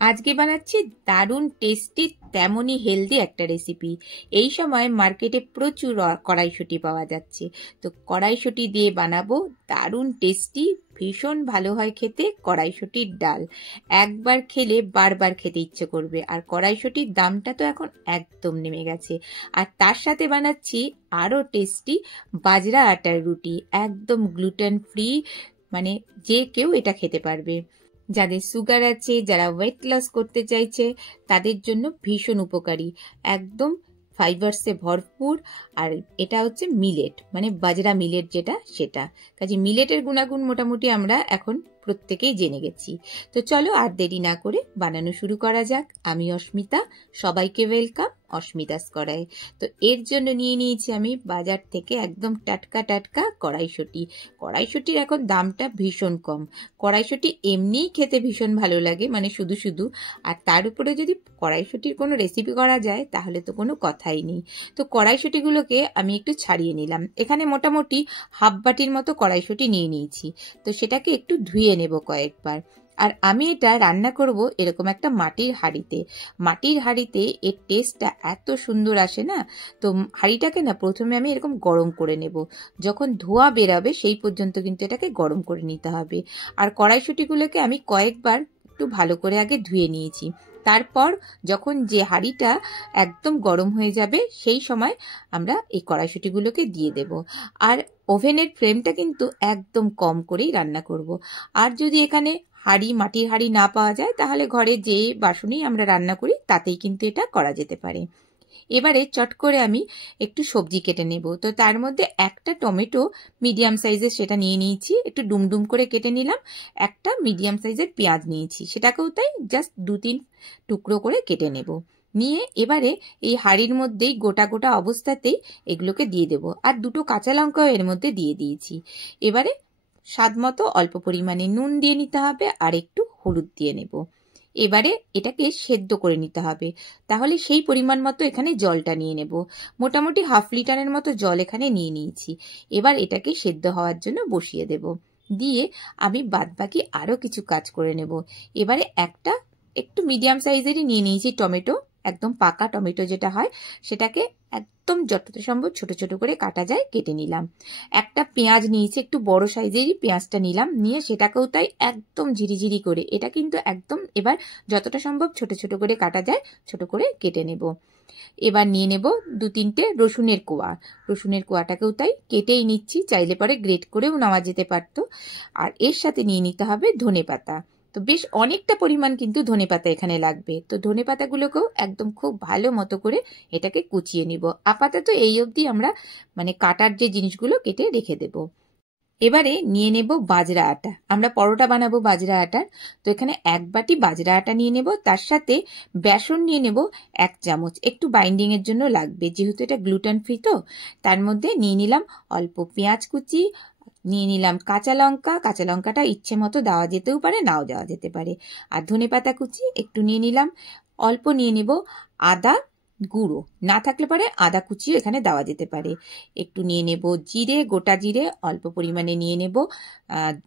আজকে বানাচ্ছি দারুণ টেস্টি তেমনই হেলদি একটা রেসিপি। এই সময় মার্কেটে প্রচুর কড়াইশুঁটি পাওয়া যাচ্ছে, তো কড়াইশুঁটি দিয়ে বানাবো দারুণ টেস্টি, ভীষণ ভালো হয় খেতে কড়াইশুঁটির ডাল। একবার খেলে বারবার খেতে ইচ্ছে করবে। আর কড়াইশুঁটির দামটা তো এখন একদম নেমে গেছে। আর তার সাথে বানাচ্ছি আরও টেস্টি বাজরা আটার রুটি, একদম গ্লুটেন ফ্রি, মানে যে কেউ এটা খেতে পারবে। যাদের সুগার আছে, যারা ওয়েট লস করতে চাইছে, তাদের জন্য ভীষণ উপকারী, একদম ফাইবারসে ভরপুর। আর এটা হচ্ছে মিলেট, মানে বাজরা মিলেট যেটা, সেটা কাজে মিলেটের গুণাগুণ মোটামুটি আমরা এখন প্রত্যেকেই জেনে গেছি। তো চলো আর দেরি না করে বানানো শুরু করা যাক। আমি অস্মিতা, সবাইকে ওয়েলকাম অস্মিতাস কড়াই। তো এর জন্য নিয়ে নিয়েছি আমি বাজার থেকে একদম টাটকা টাটকা কড়াইশুঁটি। কড়াইশুঁটির এখন দামটা ভীষণ কম। কড়াইশুঁটি এমনিই খেতে ভীষণ ভালো লাগে, মানে শুধু শুধু, আর তার উপরে যদি কড়াইশুঁটির কোনো রেসিপি করা যায় তাহলে তো কোনো কথাই নেই। তো কড়াইশুঁটিগুলোকে আমি একটু ছাড়িয়ে নিলাম। এখানে মোটামুটি হাফ বাটির মতো কড়াইশুঁটি নিয়ে নিয়েছি। তো সেটাকে একটু ধুয়ে নেব কয়েকবার। আর আমি এটা রান্না করব এরকম একটা মাটির হাঁড়িতে। মাটির হাঁড়িতে এর টেস্টটা এত সুন্দর আসে না। তো হাঁড়িটাকে না প্রথমে আমি এরকম গরম করে নেব। যখন ধোঁয়া বেরাবে সেই পর্যন্ত কিন্তু এটাকে গরম করে নিতে হবে। আর কড়াইশুঁটিগুলোকে আমি কয়েকবার একটু ভালো করে আগে ধুয়ে নিয়েছি। তারপর যখন যে হাঁড়িটা একদম গরম হয়ে যাবে সেই সময় আমরা এই কড়াইশুঁটিগুলোকে দিয়ে দেব। আর ওভেনের ফ্লেমটা কিন্তু একদম কম করেই রান্না করব। আর যদি এখানে মাটির হাঁড়ি না পাওয়া যায় তাহলে ঘরে যে বাসনেই আমরা রান্না করি তাতেই কিন্তু এটা করা যেতে পারে। এবারে চট করে আমি একটু সবজি কেটে নেব। তো তার মধ্যে একটা টমেটো মিডিয়াম সাইজের সেটা নিয়ে নিয়েছি, একটু ডুমডুম করে কেটে নিলাম। একটা মিডিয়াম সাইজের পেঁয়াজ নিয়েছি, সেটাকেও তাই জাস্ট 2-3 টুকরো করে কেটে নেব। নিয়ে এবারে এই হাঁড়ির মধ্যেই গোটা গোটা অবস্থাতেই এগুলোকে দিয়ে দেব। আর 2টো কাঁচা লঙ্কাও এর মধ্যে দিয়ে দিয়েছি। এবারে স্বাদ মতো অল্প পরিমাণে নুন দিয়ে নিতে হবে, আর একটু হলুদ দিয়ে নেব। এবারে এটাকে সেদ্ধ করে নিতে হবে, তাহলে সেই পরিমাণ মতো এখানে জলটা নিয়ে নেব। মোটামুটি হাফ লিটারের মতো জল এখানে নিয়ে নিয়েছি। এবার এটাকে সেদ্ধ হওয়ার জন্য বসিয়ে দেব। দিয়ে আমি বাদবাকি আরও কিছু কাজ করে নেব। এবারে একটা একটু মিডিয়াম সাইজেরই নিয়ে নিয়েছি টমেটো, একদম পাকা টমেটো যেটা হয়, সেটাকে একদম যতটা সম্ভব ছোট ছোট করে কাটা যায় কেটে নিলাম। একটা পেঁয়াজ নিয়েছি, একটু বড় সাইজেরই পেঁয়াজটা নিলাম, নিয়ে সেটাকেও তাই একদম ঝিরিঝিরি করে, এটা কিন্তু একদম এবার যতটা সম্ভব ছোট ছোট করে কাটা যায় ছোট করে কেটে নেব। এবার নিয়ে নেব 2-3টে রসুনের কোয়া। রসুনের কোয়াটাকেও তাই কেটেই নিচ্ছি, চাইলে পরে গ্রেট করেও নেওয়া যেতে পারতো। আর এর সাথে নিয়ে নিতে হবে ধনেপাতা। তো বেশ অনেকটা পরিমাণ কিন্তু ধনেপাতা এখানে লাগবে। তো ধনেপাতাগুলোকেও একদম খুব ভালো মতো করে এটাকে কুচিয়ে নিব। আপাতত এই অবধি আমরা মানে কাটার যে জিনিসগুলো কেটে রেখে দেব। এবারে নিয়ে নেব বাজরা আটা। আমরা পরোটা বানাবো বাজরা আটার। তো এখানে 1 বাটি বাজরা আটা নিয়ে নেব। তার সাথে বেসন নিয়ে নেব 1 চামচ, একটু বাইন্ডিং এর জন্য লাগবে, যেহেতু এটা গ্লুটেন ফ্রি। তো তার মধ্যে নিয়ে নিলাম অল্প পেঁয়াজ কুচি, নিয়ে নিলাম কাঁচা লঙ্কা। কাঁচা লঙ্কাটা ইচ্ছে মতো দেওয়া যেতেও পারে, নাও দেওয়া যেতে পারে। আর ধনেপাতা কুচি একটু নিয়ে নিলাম। অল্প নিয়ে নেব আদা গুঁড়ো, না থাকলে পরে আদা কুচিও এখানে দেওয়া যেতে পারে। একটু নিয়ে নেব জিরে, গোটা জিরে অল্প পরিমাণে নিয়ে নেব,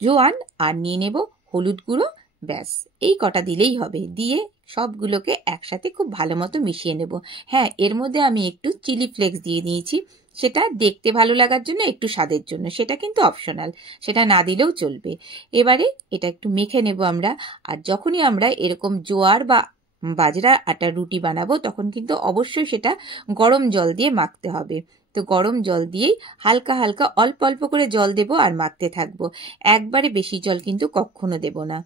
জোয়ান, আর নিয়ে নেব হলুদ গুঁড়ো। ব্যাস এই কটা দিলেই হবে। দিয়ে সবগুলোকে একসাথে খুব ভালো মতো মিশিয়ে নেব। হ্যাঁ, এর মধ্যে আমি একটু চিলি ফ্লেক্স দিয়ে দিয়েছি, সেটা দেখতে ভালো লাগার জন্য, একটু স্বাদের জন্য, সেটা কিন্তু অপশনাল, সেটা না দিলেও চলবে। এবারে এটা একটু মেখে নেব আমরা। আর যখনই আমরা এরকম জোয়ার বা বাজরা আটার রুটি বানাবো তখন কিন্তু অবশ্যই সেটা গরম জল দিয়ে মাখতে হবে। তো গরম জল দিয়েই হালকা হালকা অল্প অল্প করে জল দেব আর মাখতে থাকবো। একবারে বেশি জল কিন্তু কখনো দেব না।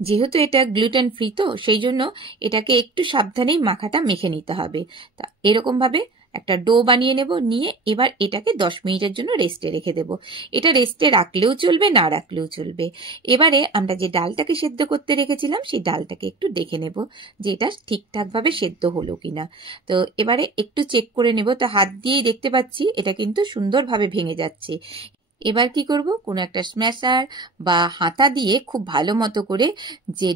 যেহেতু এটা গ্লুটেন ফ্রি, তো সেই জন্য এটাকে একটু সাবধানেই মাখাটা মেখে নিতে হবে। তা এরকম ভাবে একটা ডো বানিয়ে নেব। নিয়ে এবার এটাকে 10 মিনিটের জন্য রেস্টে রেখে দেব। এটা রেস্টে রাখলেও চলবে, না রাখলেও চলবে। এবারে আমরা যে ডালটাকে সেদ্ধ করতে রেখেছিলাম সেই ডালটাকে একটু দেখে নেব যে এটা ঠিকঠাক ভাবে সেদ্ধ হলো কিনা। তো এবারে একটু চেক করে নেব। তো হাত দিয়েই দেখতে পাচ্ছি এটা কিন্তু সুন্দরভাবে ভেঙে যাচ্ছে। এবার কি করব, কোনো একটা স্ম্যাশার বা হাতা দিয়ে খুব ভালো মতো করে যে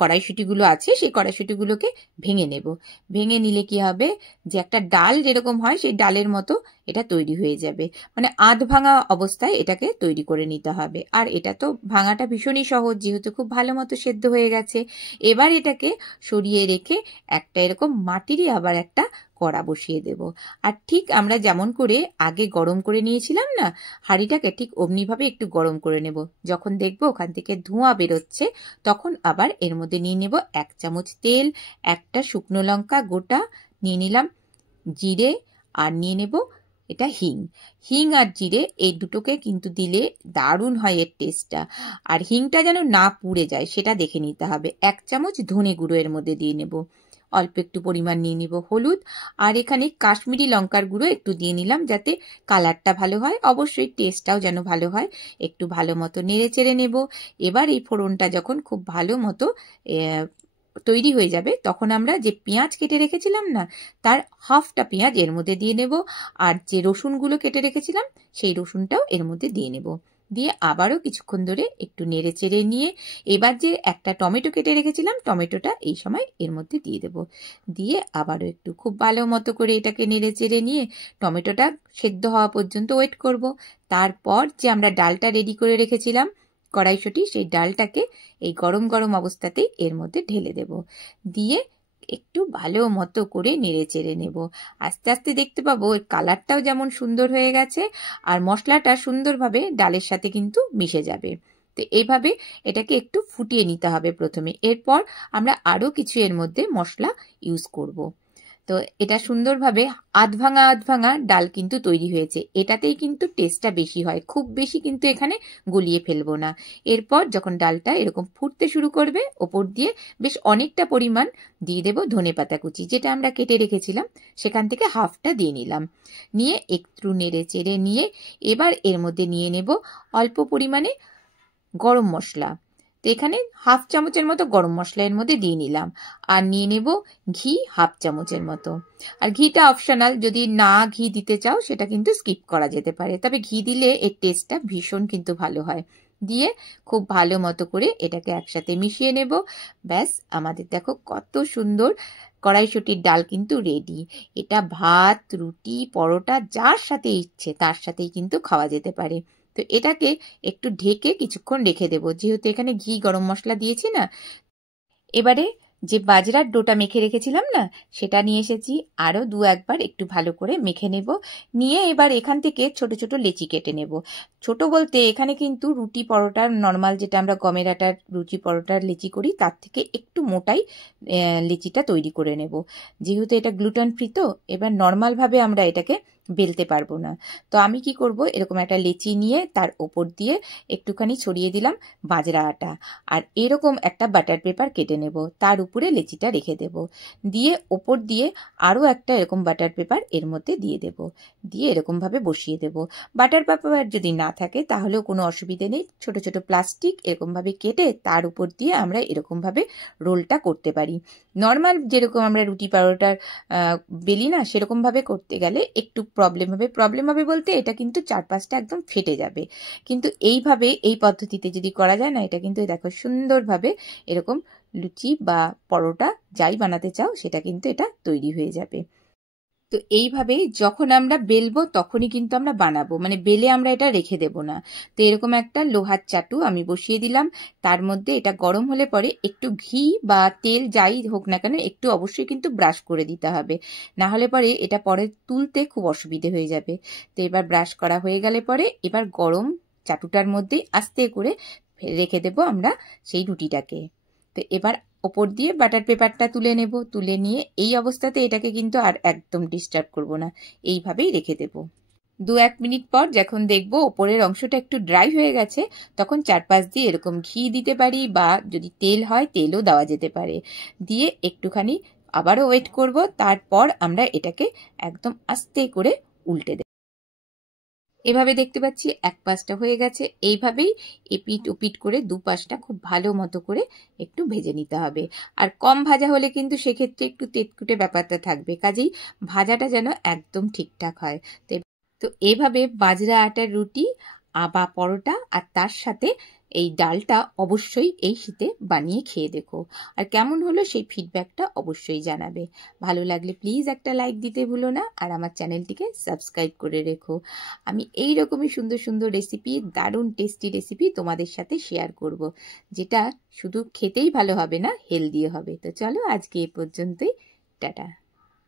কড়াইশুঁটিগুলো আছে সেই কড়াইশুঁটিগুলোকে ভেঙে নেব। ভেঙে নিলে কি হবে, যে একটা ডাল যেরকম হয় সেই ডালের মতো এটা তৈরি হয়ে যাবে। মানে আধ ভাঙা অবস্থায় এটাকে তৈরি করে নিতে হবে। আর এটা তো ভাঙাটা ভীষণই সহজ, যেহেতু খুব ভালো মতো সেদ্ধ হয়ে গেছে। এবার এটাকে সরিয়ে রেখে একটা এরকম মাটিরই আবার একটা কড়া বসিয়ে দেব। আর ঠিক আমরা যেমন করে আগে গরম করে নিয়েছিলাম না হাঁড়িটাকে, ঠিক অমনিভাবে একটু গরম করে নেব। যখন দেখবো ওখান থেকে ধোঁয়া বেরোচ্ছে তখন আবার এর মধ্যে নিয়ে নেব 1 চামচ তেল, একটা শুকনো লঙ্কা গোটা নিয়ে নিলাম, জিরে, আর নিয়ে নেব এটা হিং। হিং আর জিরে এই দুটোকে কিন্তু দিলে দারুণ হয় এর টেস্টটা। আর হিংটা যেন না পুড়ে যায় সেটা দেখে নিতে হবে। 1 চামচ ধনে গুঁড়ো এর মধ্যে দিয়ে নেব, অল্প একটু পরিমাণ নিয়ে নিব হলুদ, আর এখানে কাশ্মীরি লঙ্কার গুঁড়ো একটু দিয়ে নিলাম যাতে কালারটা ভালো হয়, অবশ্যই টেস্টটাও যেন ভালো হয়। একটু ভালো মতো নেড়ে চেড়ে নেব। এবার এই ফোড়নটা যখন খুব ভালো মতো তৈরি হয়ে যাবে তখন আমরা যে পেঁয়াজ কেটে রেখেছিলাম না তার হাফটা পেঁয়াজ এর মধ্যে দিয়ে নেব, আর যে রসুনগুলো কেটে রেখেছিলাম সেই রসুনটাও এর মধ্যে দিয়ে নেব। দিয়ে আবারও কিছুক্ষণ ধরে একটু নেড়ে চেড়ে নিয়ে এবার যে একটা টমেটো কেটে রেখেছিলাম টমেটোটা এই সময় এর মধ্যে দিয়ে দেব। দিয়ে আবারও একটু খুব ভালো মতো করে এটাকে নেড়ে চেড়ে নিয়ে টমেটোটা সেদ্ধ হওয়া পর্যন্ত ওয়েট করব। তারপর যে আমরা ডালটা রেডি করে রেখেছিলাম কড়াইশুঁটি, সেই ডালটাকে এই গরম গরম অবস্থাতেই এর মধ্যে ঢেলে দেব। দিয়ে একটু ভালো মতো করে নেড়ে চেড়ে নেব। আস্তে আস্তে দেখতে পাবো এর কালারটাও যেমন সুন্দর হয়ে গেছে আর মশলাটা সুন্দরভাবে ডালের সাথে কিন্তু মিশে যাবে। তো এইভাবে এটাকে একটু ফুটিয়ে নিতে হবে প্রথমে, এরপর আমরা আরো কিছু এর মধ্যে মশলা ইউজ করব। তো এটা সুন্দরভাবে আধ ভাঙা ডাল কিন্তু তৈরি হয়েছে। এটাতেই কিন্তু টেস্টটা বেশি হয়, খুব বেশি কিন্তু এখানে গলিয়ে ফেলবো না। এরপর যখন ডালটা এরকম ফুটতে শুরু করবে ওপর দিয়ে বেশ অনেকটা পরিমাণ দিয়ে দেব ধনেপাতা কুচি, যেটা আমরা কেটে রেখেছিলাম সেখান থেকে হাফটা দিয়ে নিলাম। নিয়ে একটু নেড়ে চেড়ে নিয়ে এবার এর মধ্যে নিয়ে নেব অল্প পরিমাণে গরম মশলা। তো এখানে হাফ চামচের মতো গরম মশলা এর মধ্যে দিয়ে নিলাম, আর নিয়ে নেব ঘি হাফ চামচের মতো। আর ঘিটা অপশনাল, যদি না ঘি দিতে চাও সেটা কিন্তু স্কিপ করা যেতে পারে, তবে ঘি দিলে এর টেস্টটা ভীষণ কিন্তু ভালো হয়। দিয়ে খুব ভালো মতো করে এটাকে একসাথে মিশিয়ে নেব। ব্যাস, আমাদের দেখো কত সুন্দর কড়াইশুঁটির ডাল কিন্তু রেডি। এটা ভাত, রুটি, পরোটা যার সাথে ইচ্ছে তার সাথেই কিন্তু খাওয়া যেতে পারে। তো এটাকে একটু ঢেকে কিছুক্ষণ রেখে দেবো, যেহেতু এখানে ঘি গরম মশলা দিয়েছি না। এবারে যে বাজরার ডোটা মেখে রেখেছিলাম না সেটা নিয়ে এসেছি, আরো 2-1 বার একটু ভালো করে মেখে নেব। নিয়ে এবার এখান থেকে ছোট ছোট লেচি কেটে নেব। ছোট বলতে এখানে কিন্তু রুটি পরোটার নর্মাল যেটা আমরা গমের আটার রুটি পরোটার লেচি করি তার থেকে একটু মোটাই লেচিটা তৈরি করে নেব। যেহেতু এটা গ্লুটেন ফ্রি তো এবার নর্মাল ভাবে আমরা এটাকে বেলতে পারবো না। তো আমি কি করব, এরকম একটা লেচি নিয়ে তার ওপর দিয়ে একটুখানি ছড়িয়ে দিলাম বাজরা আটা, আর এরকম একটা বাটার পেপার কেটে নেব, তার উপরে লেচিটা রেখে দেব। দিয়ে ওপর দিয়ে আরও একটা এরকম বাটার পেপার এর মধ্যে দিয়ে দেব। দিয়ে এরকম ভাবে বসিয়ে দেব। বাটার পেপার যদি না থাকে তাহলেও কোনো অসুবিধে নেই, ছোট ছোট প্লাস্টিক এরকম ভাবে কেটে তার উপর দিয়ে আমরা এরকম ভাবে রোলটা করতে পারি। নর্মাল যেরকম আমরা রুটি পরোটার বেলি না সেরকম ভাবে করতে গেলে একটু প্রবলেম হবে বলতে এটা কিন্তু 4-5টা একদম ফেটে যাবে। কিন্তু এইভাবে এই পদ্ধতিতে যদি করা যায় না, এটা কিন্তু দেখো সুন্দরভাবে এরকম লুচি বা পরোটা যাই বানাতে চাও সেটা কিন্তু এটা তৈরি হয়ে যাবে। তো এইভাবে যখন আমরা বেলবো তখনই কিন্তু আমরা বানাবো, মানে বেলে আমরা এটা রেখে দেব না। তো এরকম একটা লোহার চাটু আমি বসিয়ে দিলাম, তার মধ্যে এটা গরম হলে পরে একটু ঘি বা তেল যাই হোক না কেন একটু অবশ্যই কিন্তু ব্রাশ করে দিতে হবে, না হলে পরে এটা পরে তুলতে খুব অসুবিধে হয়ে যাবে। তো এবার ব্রাশ করা হয়ে গেলে পরে এবার গরম চাটুটার মধ্যেই আস্তে করে রেখে দেব আমরা সেই রুটিটাকে। তো এবার ওপর দিয়ে বাটার পেপারটা তুলে নেব, তুলে নিয়ে এই অবস্থাতে এটাকে কিন্তু আর একদম ডিস্টার্ব করব না, এইভাবেই রেখে দেব। 2-1 মিনিট পর যখন দেখবো ওপরের অংশটা একটু ড্রাই হয়ে গেছে তখন চারপাশ দিয়ে এরকম ঘি দিতে পারি, বা যদি তেল হয় তেলও দেওয়া যেতে পারে। দিয়ে একটুখানি আবারও ওয়েট করব, তারপর আমরা এটাকে একদম আস্তে করে উল্টে দেব। এভাবে দেখতে পাচ্ছি এক পাশটা হয়ে গেছে। এইভাবেই এপিট ওপিট করে দুপাশটা খুব ভালো মতো করে একটু ভেজে নিতে হবে। আর কম ভাজা হলে কিন্তু সেক্ষেত্রে একটু তেতকুটে ব্যাপারটা থাকবে, কাজেই ভাজাটা যেন একদম ঠিকঠাক হয়। তো এইভাবে বাজরা আটার রুটি বা পরোটা আর তার সাথে এই ডালটা অবশ্যই এই শীতে বানিয়ে খেয়ে দেখো, আর কেমন হলো সেই ফিডব্যাকটা অবশ্যই জানাবে। ভালো লাগলে প্লিজ একটা লাইক দিতে ভুলো না, আর আমার চ্যানেলটিকে সাবস্ক্রাইব করে রেখো। আমি এই রকমই সুন্দর সুন্দর রেসিপি, দারুণ টেস্টি রেসিপি তোমাদের সাথে শেয়ার করব, যেটা শুধু খেতেই ভালো হবে না, হেলদিও হবে। তো চলো আজকে এ পর্যন্তই, টাটা।